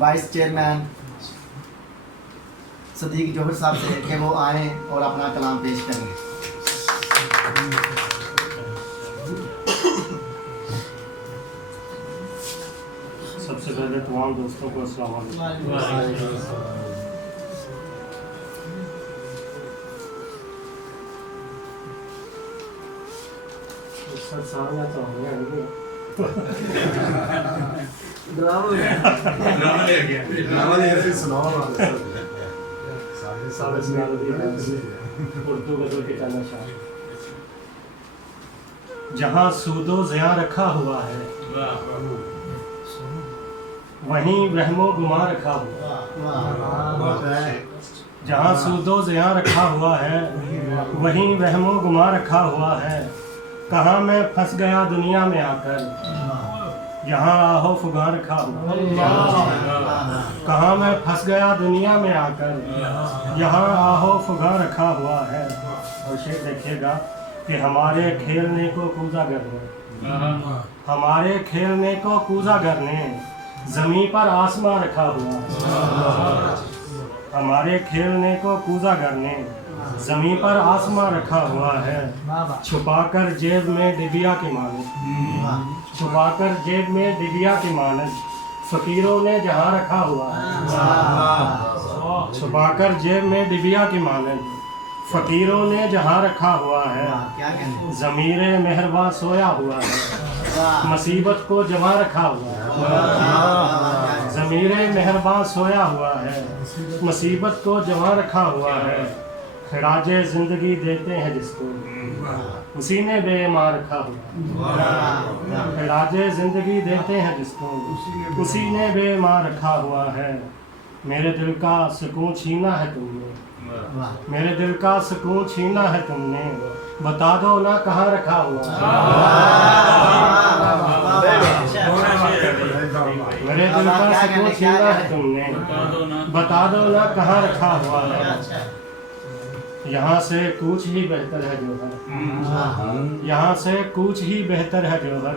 Vice chairman Sadiq जौहर साहब से कि वो आएँ और अपना कलाम पेश करें। सबसे पहले तमाम दोस्तों को अस्सलाम वालेकुम। सामने तो हो गया जहाँ सूदो ज़िया रखा हुआ है वहीं वहमो गुमा रखा हुआ है। जहाँ सूदो ज़िया रखा हुआ है वहीं वहमो गुमा रखा हुआ है। कहाँ मैं फंस गया दुनिया में आकर, यहाँ आहो फुगा रखा हुआ। कहाँ मैं फंस गया दुनिया में आकर, यहाँ आहो फुगा रखा हुआ है। और शेर देखिएगा कि हमारे खेलने को कूदा करने, हमारे खेलने को कूदा करने ज़मीन पर आसमां रखा हुआ है। हमारे खेलने को कूदा करने ज़मीन पर आसमां रखा हुआ है। छुपाकर जेब में डिबिया के मानद, छुपाकर जेब में डिबिया के मानद फ़कीरों ने जहाँ रखा हुआ है। छुपाकर जेब में डिबिया के मानद फ़कीरों ने जहाँ रखा हुआ है। ज़मीरे मेहरबान सोया हुआ है, मुसीबत को जमा रखा हुआ है। ज़मीरे मेहरबान सोया हुआ है, मुसीबत को जमा रखा हुआ है। खराजे ज़िंदगी देते हैं जिसको, उसी ने बेईमान रखा हुआ। खराजे ज़िंदगी देते हैं जिसको, उसी ने बेईमान रखा हुआ है। मेरे दिल का सुकून छीना है तुमने, मेरे दिल का सुकून छीना है तुमने, बता दो ना कहाँ रखा हुआ। मेरे दिल का सुकून छीना है तुमने, बता दो ना कहाँ रखा हुआ है। यहाँ से कुछ ही बेहतर है जोहर, यहाँ से कुछ ही बेहतर है जोहर,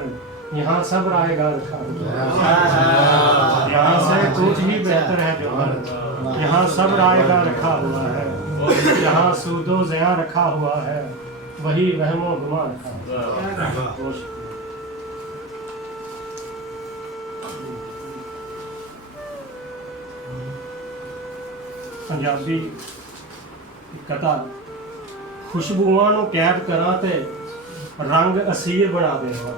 यहाँ सब आएगा रखा हुआ। यहाँ से कुछ ही बेहतर है जोहर, यहाँ सब आएगा रखा हुआ है। यहाँ सूदो ज़िया रखा हुआ है, वही वहमो गुमा रखा हुआ है। पंजाबी कथा खुशबूआं नूं कैद करा ते रंग असीर बना देवा।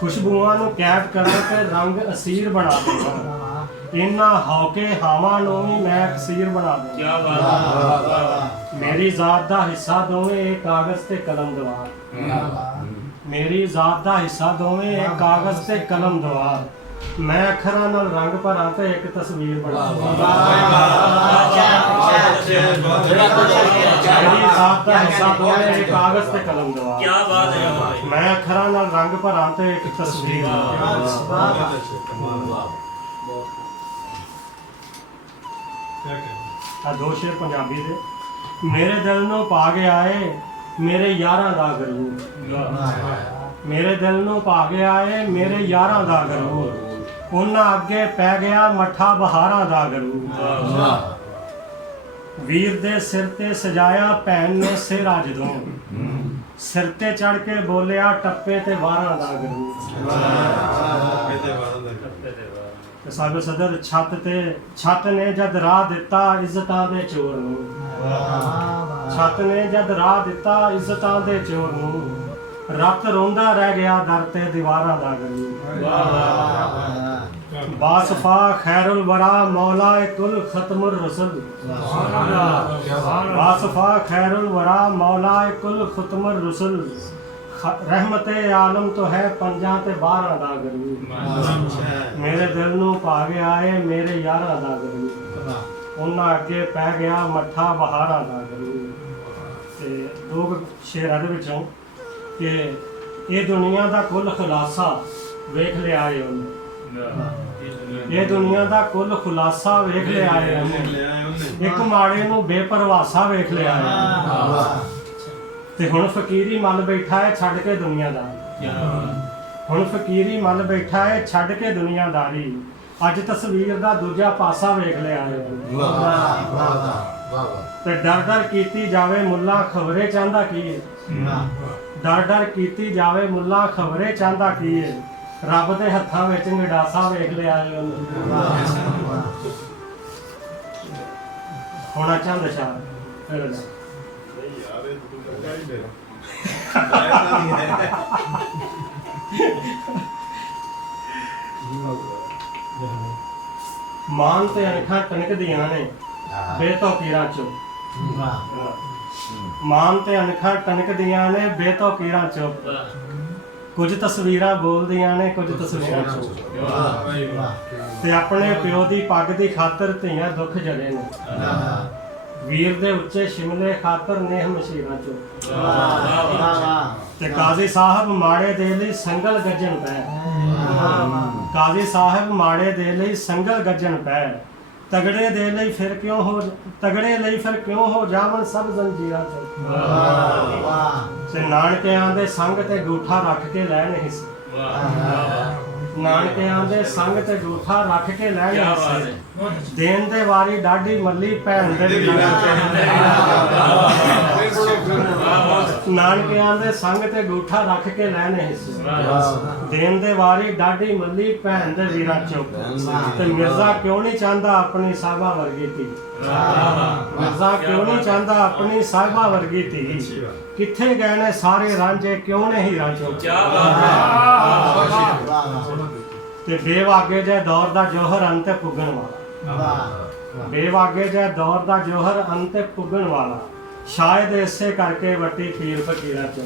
खुशबूआं नूं कैद करा ते रंग असीर बना देवा। इन्ना हौके हावां नूं भी मैं असीर बना देवा। मेरी जात दा हिस्सा दोवें एक कागज़ ते कलम दवार, मेरी जात दा हिस्सा दोवें एक कागज़ ते कलम दवार। मैं अखरां नाल रंग भरां ते एक तस्वीर बना मेरी जात दा हिस्सा दोवें एक कागज़ ते कलम दवार। क्या बात है। मैं अखरां नाल रंग भरां ते एक तस्वीर दो शेर पंजाबी दे। मेरे दिल नूं पा गया है मेरे यारां दा गरूर, मेरे दिल नूं पा गया है मेरे यारां दा गरूर। उन्हां अगे पै गया मठा बहारां दा गरूर। वीर दे सिर ते सजाया भैन ने सिर जदों, सिर ते चढ़ के बोलिया टप्पे ते वारां दा गरूर। साहिब सदर छत ने जद राह दिता इज्जतां दे चोर नूं, छत ने जद राह दिता इज्जतां दे चोर नूं। रत रोंदा रह गया दर ते दीवारां दा गरूर। बासफा खैरुल वरा मौला कुल खत्मुर रसूल, बासफा खैरुल वरा मौला कुल खत्मुर रसूल। रहमत आलम तो है पंजां ते बारां दा गरूर। मेरे दिल नूं पा गया है मेरे यारां दा गरूर। उन्हां अगे पै गया मठा बहारां दा गरूर। ते दो शेरां दे विचों कि ये दुनिया दा कुल खुलासा वेख लिया है उन्हें, ये दुनिया दा कुल खुलासा वेख लिया है उन्हें। एक माड़े नूं बेपरवासा वेख लिया है ते हुण फकीरी मल बैठा है छड़ के दुनियादारी। ਹੁਣ ਫਕੀਰੀ ਮੱਲ ਬੈਠਾ ਏ ਛੱਡ ਕੇ ਦੁਨੀਆਦਾਰੀ, ਅੱਜ ਤਸਵੀਰ ਦਾ ਦੂਜਾ ਪਾਸਾ ਵੇਖ ਲਿਆ ਏ। ਤੇ ਡਰ ਡਰ ਕੀਤੀ ਜਾਵੇ ਮੁੱਲਾ ਖਬਰੇ ਚਾਹੁੰਦਾ ਕੀ ਏ, ਡਰ ਡਰ ਕੀਤੀ ਜਾਵੇ ਮੁੱਲਾ ਖਬਰੇ ਚਾਹੁੰਦਾ ਕੀ ਏ, ਰੱਬ ਦੇ ਹੱਥਾਂ ਵਿੱਚ ਨਿਡਾਸਾ ਵੇਖ ਲਿਆ ਏ ਉਹਨੂੰ। ਹੋਣਾ ਚਾਹੁੰਦਾ ਸ਼ਾਹ ਮਾਨ ਤੇ ਅੱਖਾਂ ਟਣਕਦੀਆਂ ਨੇ ਬੇਤੌਕੀਰਾਂ ਚੋਂ, ਮਾਨ ਤੇ ਅੱਖਾਂ ਟਣਕਦੀਆਂ ਨੇ ਬੇਤੌਕੀਰਾਂ ਚੋਂ, ਕੁਝ ਤਸਵੀਰਾਂ ਬੋਲਦੀਆਂ ਨੇ ਕੁਝ ਤਸਵੀਰਾਂ ਚੋਂ, ਤੇ ਆਪਣੇ ਪਿਓ ਦੀ ਪੱਗ ਦੀ ਖਾਤਰ ਧੀਆਂ ਦੁੱਖ ਜੜੇ ਨੇ, ਵੀਰ ਦੇ ਉੱਚੇ ਸ਼ਿਮਲੇ ਖਾਤਰ ਨੇਹ ਮਸ਼ੀਰਾਂ ਚੋਂ, ਤੇ ਕਾਜ਼ੀ ਸਾਹਿਬ ਮਾੜੇ ਦੇ ਲਈ ਸੰਗਲ ਗੱਜਣ ਪੈ, ਕਾਜ਼ੀ ਸਾਹਿਬ ਮਾੜੇ ਦੇ ਲਈ ਸੰਗਲ ਗੱਜਣ ਪੈ, ਤਗੜੇ ਦੇ ਲਈ ਫਿਰ ਕਿਉਂ ਹੋ, ਤਗੜੇ ਲਈ ਫਿਰ ਕਿਉਂ ਹੋ ਜਾਵਣ ਸਭ ਜ਼ੰਜੀਰਾਂ ਚੋਂ, ਤੇ ਨਾਨਕਿਆਂ ਦੇ ਸੰਗ ਤੇ ਗੂਠਾ ਰੱਖ ਕੇ ਲੈਣ ਹਿੱਸੇ, ਨਾਨਕਿਆਂ ਦੇ ਸੰਗ ਤੇ ਗੂਠਾ ਰੱਖ ਕੇ ਲੈਣ ਹਿੱਸੇ, ਦੇਣ ਦੇ ਵਾਰੀ ਡਾਢੀ ਮੱਲੀ ਭੈਣ ਦੇ ਵੀਰਾਂ ਚ, ਨਾਨਕਿਆਂ ਦੇ ਸੰਗ ਤੇ ਗੂਠਾ ਰੱਖ ਕੇ ਲੈਣ ਹਿੱਸੇ, ਦੇਣ ਦੇ ਵਾਰੀ ਡਾਢੀ ਮੱਲੀ ਭੈਣ ਦੇ ਵੀਰਾਂ ਚੋਂ, ਤੇ ਮਿਰਜ਼ਾ ਕਿਉਂ ਨਹੀਂ ਚਾਹੁੰਦਾ ਆਪਣੀ ਸਾਹਿਬਾ ਵਰਗੀ ਧੀ, ਮਿਰਜ਼ਾ ਕਿਉਂ ਨਹੀਂ ਚਾਹੁੰਦਾ ਆਪਣੀ ਸਾਹਿਬਾ ਵਰਗੀ ਧੀ, ਕਿੱਥੇ ਗਏ ਨੇ ਸਾਰੇ ਰਾਂਝੇ ਕਿਉਂ ਨੇ ਹੀਰਾਂ ਚੋਂ, ਤੇ ਬੇਵਾਗੇ ਜੇ ਦੌਰ ਦਾ ਜੋਹਰ ਅੰਤ ਪੁੱਗਣ ਵਾਲਾ, ਬੇਵਾਗੇ ਜੇ ਦੌਰ ਦਾ ਜੋਹਰ ਅੰਤ ਪੁੱਗਣ ਵਾਲਾ, ਸ਼ਾਇਦ ਇਸੇ ਕਰਕੇ ਵੱਟੀ ਪੀਰ ਫਕੀਰਾਂ ਚ।